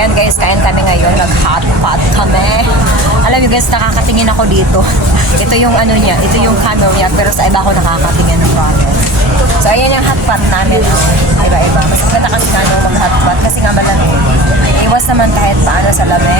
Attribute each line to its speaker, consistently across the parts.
Speaker 1: Ayan guys, kain kami ngayon. Nag-hot pot kami. Alam niyo guys, nakakatingin ako dito. Ito yung ano niya, ito yung camera niya, pero sa iba ako nakakatingin ng promise. So ayan yung hot pot namin. Iba-iba. Mas maganda kasi nga nung mag-hot pot kasi nga malamig. Iwas naman kahit paano sa lamig.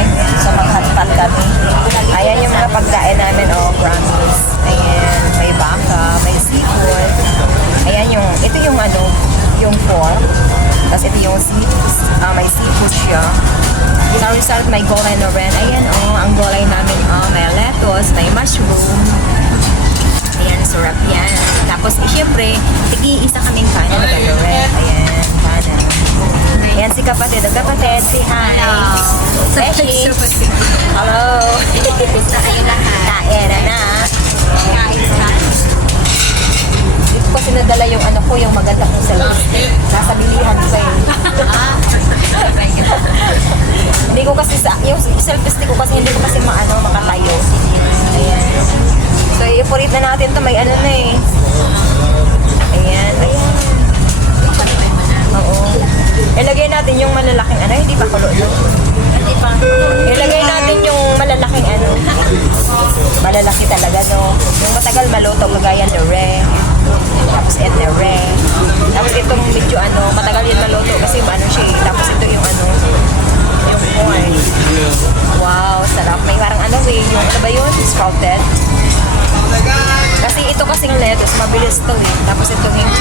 Speaker 1: Kapatid. Ang kapatid, si hi. Beshi. Hello. Kain na na. Dito ko sinadala yung ano ko, yung maganda kong selfie. Nasa bilihan ko eh. Hindi ko kasi sa, yung selfie stick ko kasi hindi ko kasi maano, makatayo. Ayan. So, ipurit na natin to may ano na eh. Mabilis to eh. Tapos itong yung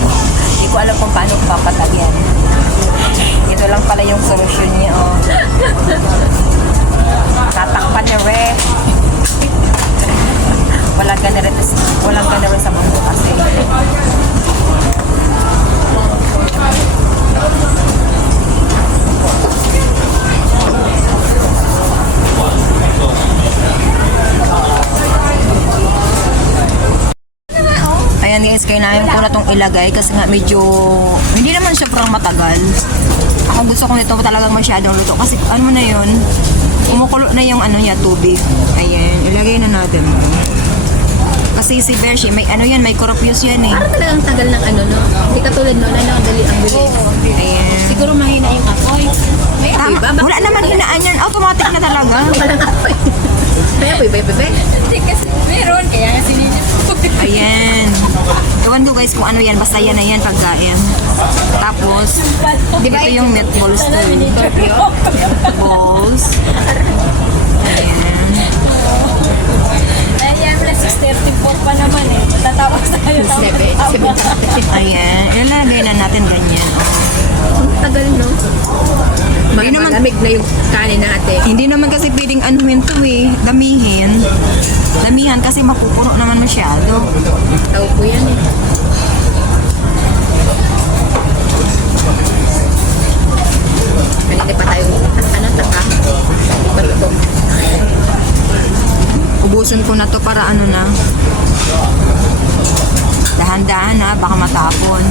Speaker 1: Hindi ko alam kung paano ko papatagyan. Ito lang pala yung solusyon niya, oh. Tatakpan na re. Walang ganun rin, walang ganun rin sa mundo kasi. Ayan guys, kailangan ko na itong ilagay kasi nga medyo, hindi naman sobrang matagal. Ako gusto ko nito talagang masyadong luto kasi ano na yun, kumukulo na yung ano niya, tubig. Ayan, ilagay na natin. Kasi si Beshi, may ano yan, may corrupus yan eh.
Speaker 2: Parang talagang tagal ng ano, no? Hindi katulad no, na ang dali ang bilis.
Speaker 1: Ayan.
Speaker 2: Siguro mahina yung apoy. May apoy
Speaker 1: Tama,
Speaker 2: ba? Bakit
Speaker 1: wala naman hinaan yan, automatic na talaga.
Speaker 2: walang apoy? May apoy ba, bebe? Hindi kasi meron, kaya ko.
Speaker 1: Ayan. Ewan ko guys kung ano yan, basta yan na yan pagkain. Tapos, ito yung meatballs to. Balls. Ayan.
Speaker 3: Ayan, plus 634 pa naman eh. Tatapos tayo.
Speaker 1: Ayan. Ilalagay na natin ganyan. Oh.
Speaker 2: Ang tagal, no?
Speaker 1: Hindi naman-
Speaker 2: na yung kanin natin.
Speaker 1: Hindi naman kasi pwedeng anuhin to eh. Damihin. Damihan kasi mapupuno naman masyado.
Speaker 2: Tao po yan eh. Kanina pa tayo, ano, taka.
Speaker 1: Ubusin ko na to para ano na. Dahan-dahan ha, baka matapon.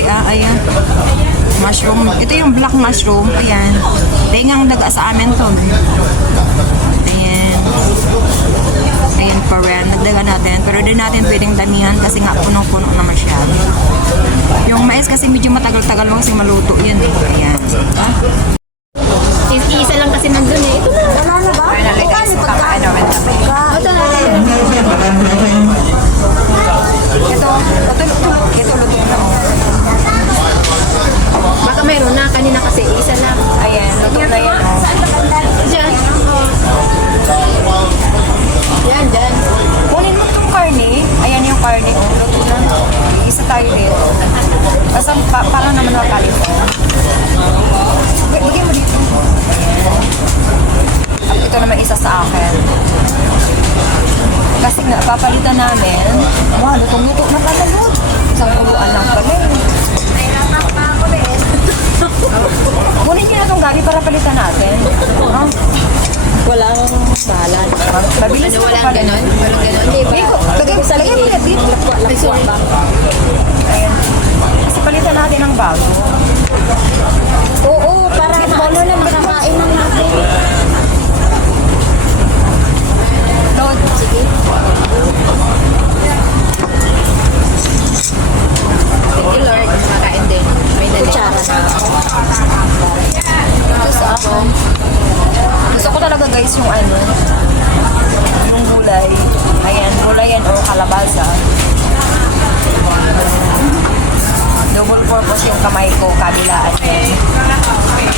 Speaker 1: Konti ah, ayan. Mushroom, ito yung black mushroom, ayan. Tengang daga sa amin to. Ayan. Ayan pa rin, nagdaga natin. Pero di natin pwedeng damihan kasi nga punong-puno na masyado. Yung mais kasi medyo matagal-tagal mo kasi maluto yan eh. Ayan.
Speaker 2: Is- Isa lang kasi nandun eh. Ito na.
Speaker 1: Wala na ba? Finally guys, kakaano rin kami.
Speaker 2: Ito na.
Speaker 1: Ito, ito, ito, ito, Kanina kasi, isa lang. Ayan, luto na
Speaker 2: yan. Saan ba? Diyan. Yan, dyan. Kunin mo itong karne.
Speaker 1: Ayan yung karne. Luto na. Isa tayo
Speaker 2: dito. Basta pa parang naman makalit. Bigyan mo dito.
Speaker 1: At ito naman isa sa akin. Kasi nga, papalitan namin. Wow, lutong-luto na pala yun. Isang kuluan lang pala. Kunin niyo na itong gabi para palitan natin. Ah,
Speaker 3: Wala akong bahala.
Speaker 1: mabilis
Speaker 2: Ano,
Speaker 1: ito
Speaker 2: walang
Speaker 1: pala.
Speaker 2: ganon? Walang ganon? Di ba?
Speaker 1: Biko, lagay, lagay mo na dito.
Speaker 3: Lakwa ba?
Speaker 1: Ayan. Kasi palitan natin ang bago.
Speaker 3: Oo, para maano lang, makakain lang natin.
Speaker 1: Load.
Speaker 3: Sige.
Speaker 2: Thank you, Lord. Makain din. May dali.
Speaker 3: Kutsara na.
Speaker 1: Ito sa akin. Gusto guys yung ano, yung gulay. Ayan, gulay yan o kalabasa. Double purpose yung kamay ko, kabilaan yan.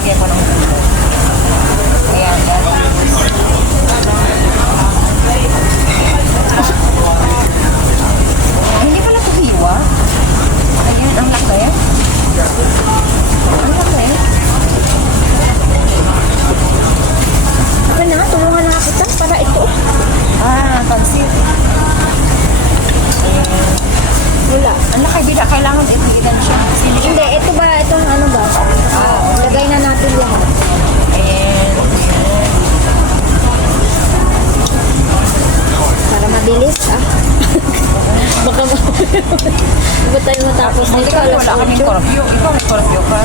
Speaker 1: Lalagyan ko ng tubig. Ayan, yan. Hindi pala ito hiwa. Ayun, ang laki. Ang laki.
Speaker 3: Ako na, tulungan na kita para ito.
Speaker 1: Ah, pansit. Ayan.
Speaker 3: Wala.
Speaker 1: Ang laki bila, kailangan itigilan siya. Kasi hindi siya
Speaker 3: Hindi, ito ba, itong ano ba?
Speaker 1: Ah,
Speaker 3: Lagay na natin lahat.
Speaker 1: Ayan. Ayan.
Speaker 3: Mabilis, ah. Baka ma... Di ba tayo matapos nito?
Speaker 1: ka,
Speaker 3: Alas
Speaker 1: wala kaming
Speaker 3: 8.
Speaker 1: korpyo. Ikaw may korpyo ka.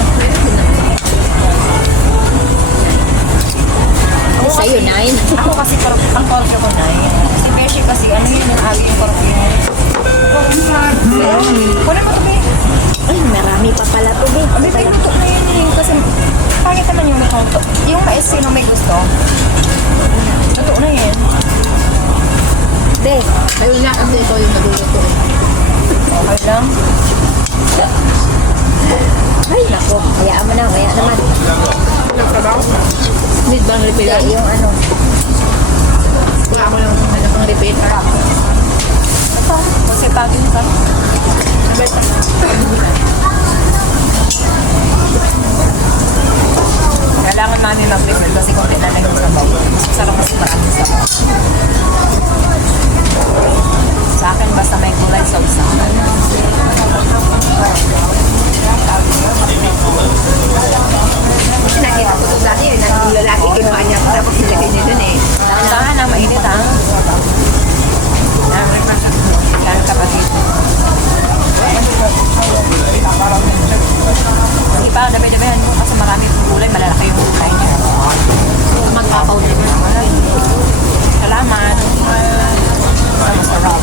Speaker 3: Ay, sa'yo, nine.
Speaker 1: Ako kasi ang korpyo ko yun. Si Beshi kasi, ano yun yung agi yung korpyo niya. Kunin mo Be.
Speaker 3: Ay, marami pa pala to, be.
Speaker 1: Abi, pinuto na yun eh. Kasi, pangit naman yung luto. Yung mais, sino may gusto? Luto na yan.
Speaker 3: Be,
Speaker 2: Ayun na, kasi ikaw yung nagluluto. eh.
Speaker 1: Okay lang.
Speaker 3: ay, nako. Hayaan mo na, kaya naman.
Speaker 2: Need bang refill?
Speaker 3: Hindi, yung ano.
Speaker 2: Wala ako lang ano pang refill.
Speaker 1: Ito, kasi tagin ka. Kailangan namin mag-refill kasi kung na lang yung sabaw. Sarap kasi maraming sabaw. Sa akin, basta may kulay sa usap.
Speaker 2: Kasi nakita ko ito dati, yun, ang lalaki kinuha niya. Tapos nilagay niya dun eh.
Speaker 1: Saan ang mainit ha? Yan kapatid. Sige pa, dabi-dabihan mo kasi marami kulay, malalaki yung kulay niya.
Speaker 2: Magpapaw naman.
Speaker 1: Salamat. Masarap.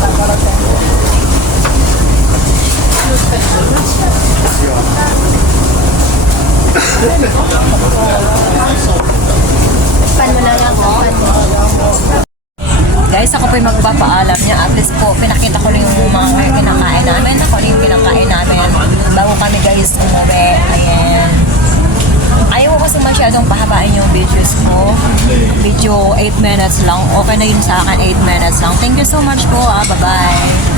Speaker 3: Pan mo na lang. Pan mo.
Speaker 1: Guys, ako po yung magpapaalam niya. At least po, pinakita ko rin yung mga kinakain namin. Ako rin yung pinakain namin. Bago kami guys umuwi. Ayan. Ayaw ko kasi masyadong pahabain yung videos ko. Video 8 minutes lang. Okay na yun sa akin, 8 minutes lang. Thank you so much po. Ah. Bye-bye.